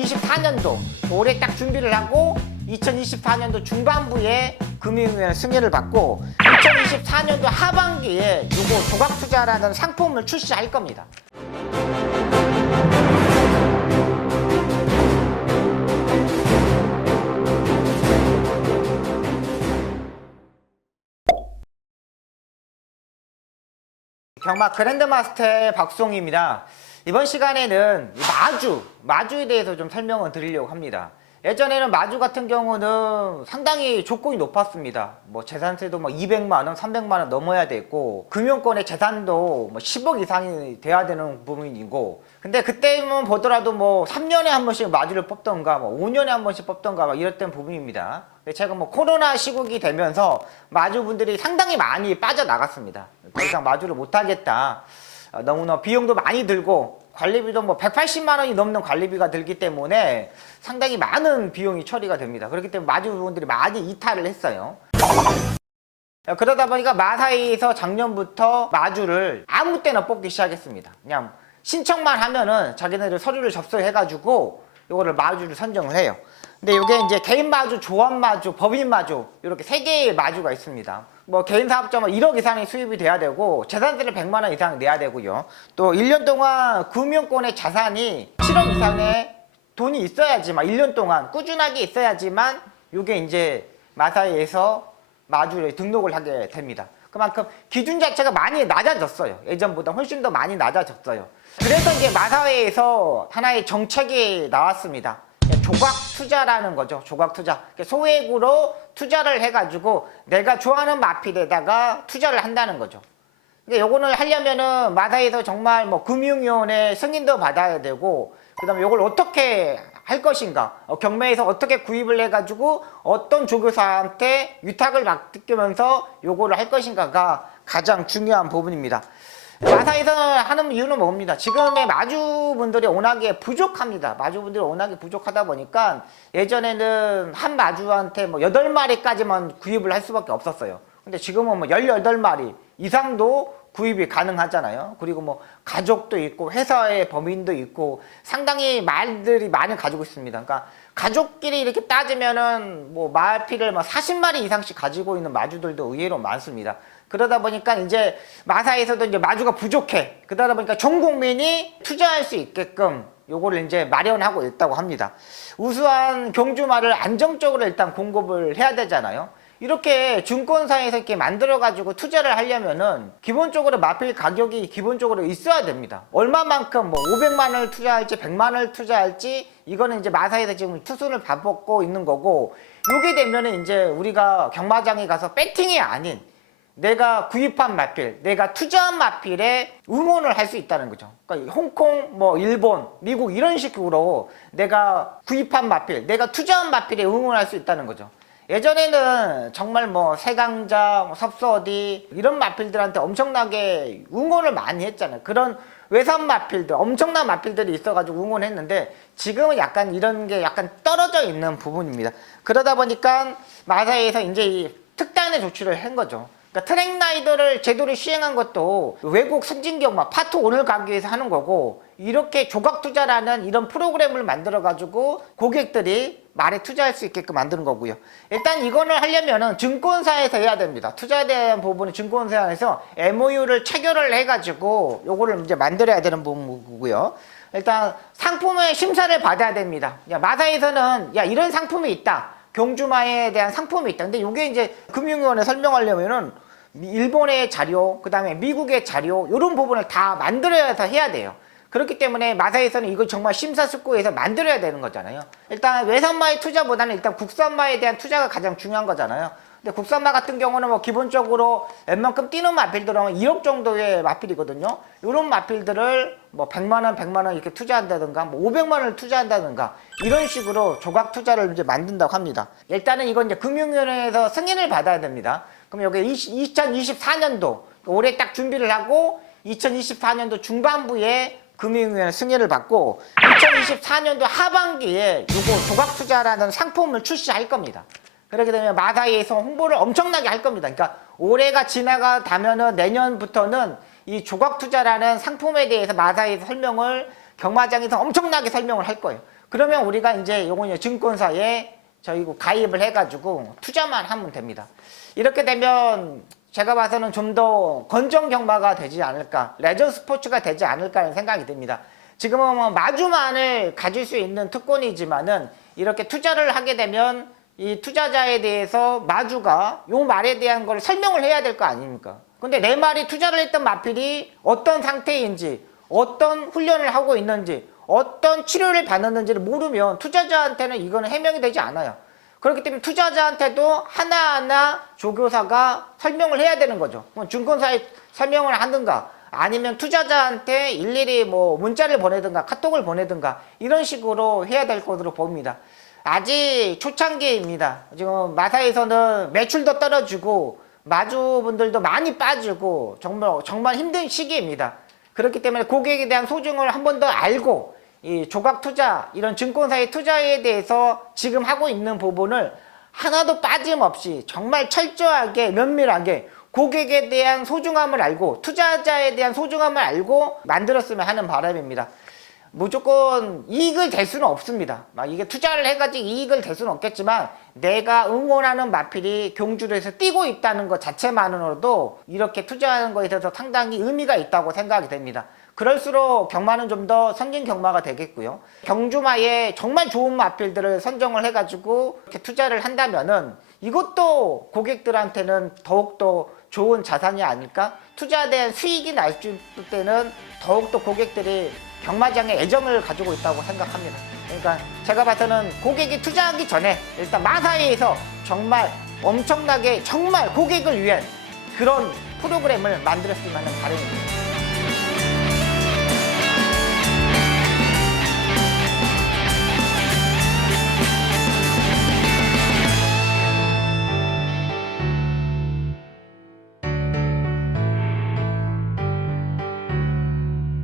2024년도 올해 딱 준비를 하고 2024년도 중반부에 금융위원회 승인을 받고 2024년도 하반기에 요거 조각투자라는 상품을 출시할 겁니다. 경마 그랜드마스터의 박송입니다. 이번 시간에는 마주에 대해서 좀 설명을 드리려고 합니다. 예전에는 마주 같은 경우는 상당히 조건이 높았습니다. 뭐 재산세도 뭐 200만 원, 300만 원 넘어야 되고 금융권의 재산도 뭐 10억 이상이 돼야 되는 부분이고, 근데 그때만 보더라도 뭐 3년에 한 번씩 마주를 뽑던가 뭐 5년에 한 번씩 뽑던가 막 이랬던 부분입니다. 제가 뭐 코로나 시국이 되면서 마주분들이 상당히 많이 빠져나갔습니다. 더 이상 마주를 못하겠다. 너무나 비용도 많이 들고 관리비도 뭐 180만 원이 넘는 관리비가 들기 때문에 상당히 많은 비용이 처리가 됩니다. 그렇기 때문에 마주분들이 많이 이탈을 했어요. 그러다 보니까 마사이에서 작년부터 마주를 아무 때나 뽑기 시작했습니다. 그냥 신청만 하면은 자기네들 서류를 접수해가지고 이거를 마주를 선정을 해요. 근데 이게 이제 개인 마주, 조합 마주, 법인 마주 이렇게 세 개의 마주가 있습니다. 뭐 개인 사업자면 1억 이상의 수입이 돼야 되고 재산세를 100만 원 이상 내야 되고요. 또 1년 동안 금융권의 자산이 7억 이상의 돈이 있어야지만 1년 동안 꾸준하게 있어야지만 이게 이제 마사이에서 마주에 등록을 하게 됩니다. 그만큼 기준 자체가 많이 낮아졌어요. 예전보다 훨씬 더 많이 낮아졌어요. 그래서 이제 마사회에서 하나의 정책이 나왔습니다. 조각 투자라는 거죠. 조각 투자. 소액으로 투자를 해가지고 내가 좋아하는 마필에다가 투자를 한다는 거죠. 근데 요거를 하려면은 마사회에서 정말 뭐 금융위원회 승인도 받아야 되고, 그 다음에 요걸 어떻게 할 것인가, 경매에서 어떻게 구입을 해가지고 어떤 조교사한테 위탁을 맡기면서 요거를 할 것인가가 가장 중요한 부분입니다. 마사에서 하는 이유는 뭡니다. 지금의 마주분들이 워낙에 부족합니다. 마주분들이 워낙에 부족하다 보니까 예전에는 한 마주한테 뭐 8마리까지만 구입을 할 수밖에 없었어요. 근데 지금은 뭐 18마리 이상도 구입이 가능하잖아요. 그리고 뭐 가족도 있고 회사의 범인도 있고 상당히 말들이 많이 가지고 있습니다. 그러니까 가족끼리 이렇게 따지면은 뭐 마필을 뭐 40마리 이상씩 가지고 있는 마주들도 의외로 많습니다. 그러다 보니까 이제 마사에서도 이제 마주가 부족해. 그러다 보니까 전 국민이 투자할 수 있게끔 요거를 이제 마련하고 있다고 합니다. 우수한 경주마를 안정적으로 일단 공급을 해야 되잖아요. 이렇게 증권사에서 이렇게 만들어가지고 투자를 하려면은 기본적으로 마필 가격이 기본적으로 있어야 됩니다. 얼마만큼 뭐 500만 원을 투자할지 100만 원을 투자할지 이거는 이제 마사에서 지금 투수를 받고 있는 거고, 요게 되면은 이제 우리가 경마장에 가서 배팅이 아닌 내가 구입한 마필, 내가 투자한 마필에 응원을 할 수 있다는 거죠. 그러니까 홍콩, 뭐 일본, 미국 이런 식으로 내가 구입한 마필, 내가 투자한 마필에 응원할 수 있다는 거죠. 예전에는 정말 뭐 세강자, 뭐 섭서디 이런 마필들한테 엄청나게 응원을 많이 했잖아요. 그런 외산 마필들, 엄청난 마필들이 있어가지고 응원했는데 지금은 약간 이런 게 약간 떨어져 있는 부분입니다. 그러다 보니까 마사에서 이제 이 특단의 조치를 한 거죠. 그러니까 트랙라이더를 제도를 시행한 것도 외국 선진 경마 파트 1을 가기 위해서 하는 거고, 이렇게 조각 투자라는 이런 프로그램을 만들어 가지고 고객들이 말에 투자할 수 있게끔 만드는 거고요. 일단 이거를 하려면은 증권사에서 해야 됩니다. 투자에 대한 부분은 증권사에서 MOU를 체결을 해 가지고 요거를 이제 만들어야 되는 부분이고요. 일단 상품의 심사를 받아야 됩니다. 마사에서는 야 이런 상품이 있다, 경주마에 대한 상품이 있다. 근데 이게 이제 금융위원회 설명하려면은 일본의 자료, 그 다음에 미국의 자료, 이런 부분을 다 만들어서 해야 돼요. 그렇기 때문에 마사에서는 이걸 정말 심사숙고해서 만들어야 되는 거잖아요. 일단 외산마의 투자보다는 일단 국산마에 대한 투자가 가장 중요한 거잖아요. 근데 국산마 같은 경우는 뭐 기본적으로 웬만큼 뛰는 마필들은 1억 정도의 마필이거든요. 이런 마필들을 뭐 100만 원, 100만 원 이렇게 투자한다든가 뭐 500만 원을 투자한다든가 이런 식으로 조각 투자를 이제 만든다고 합니다. 일단은 이건 이제 금융위원회에서 승인을 받아야 됩니다. 그럼 여기 2024년도 올해 딱 준비를 하고 2024년도 중반부에 금융위원회 승인을 받고 2024년도 하반기에 이거 조각 투자라는 상품을 출시할 겁니다. 그렇게 되면 마사회에서 홍보를 엄청나게 할 겁니다. 그러니까 올해가 지나가다면은 내년부터는 이 조각 투자라는 상품에 대해서 마사회에서 설명을 경마장에서 엄청나게 설명을 할 거예요. 그러면 우리가 이제 요거 증권사에 저희 가입을 해가지고 투자만 하면 됩니다. 이렇게 되면 제가 봐서는 좀 더 건전 경마가 되지 않을까, 레저 스포츠가 되지 않을까 하는 생각이 듭니다. 지금은 뭐 마주만을 가질 수 있는 특권이지만은 이렇게 투자를 하게 되면 이 투자자에 대해서 마주가 요 말에 대한 걸 설명을 해야 될 거 아닙니까? 근데 내 말이 투자를 했던 마필이 어떤 상태인지, 어떤 훈련을 하고 있는지, 어떤 치료를 받았는지를 모르면 투자자한테는 이거는 해명이 되지 않아요. 그렇기 때문에 투자자한테도 하나하나 조교사가 설명을 해야 되는 거죠. 증권사에 설명을 하든가 아니면 투자자한테 일일이 뭐 문자를 보내든가 카톡을 보내든가 이런 식으로 해야 될 것으로 봅니다. 아직 초창기입니다. 지금 마사에서는 매출도 떨어지고 마주분들도 많이 빠지고 정말 힘든 시기입니다. 그렇기 때문에 고객에 대한 소중을 한 번 더 알고 이 조각 투자, 이런 증권사의 투자에 대해서 지금 하고 있는 부분을 하나도 빠짐없이 정말 철저하게 면밀하게 고객에 대한 소중함을 알고 투자자에 대한 소중함을 알고 만들었으면 하는 바람입니다. 무조건 이익을 댈 수는 없습니다. 막 이게 투자를 해가지고 이익을 댈 수는 없겠지만 내가 응원하는 마필이 경주에서 뛰고 있다는 것 자체만으로도 이렇게 투자하는 것에 있어서 상당히 의미가 있다고 생각이 됩니다. 그럴수록 경마는 좀 더 선진 경마가 되겠고요. 경주마에 정말 좋은 마필들을 선정을 해가지고 이렇게 투자를 한다면은 이것도 고객들한테는 더욱더 좋은 자산이 아닐까? 투자에 대한 수익이 날 때는 더욱더 고객들이 경마장에 애정을 가지고 있다고 생각합니다. 그러니까 제가 봐서는 고객이 투자하기 전에 일단 마사회에서 정말 엄청나게 정말 고객을 위한 그런 프로그램을 만들었으면 하는 바람입니다.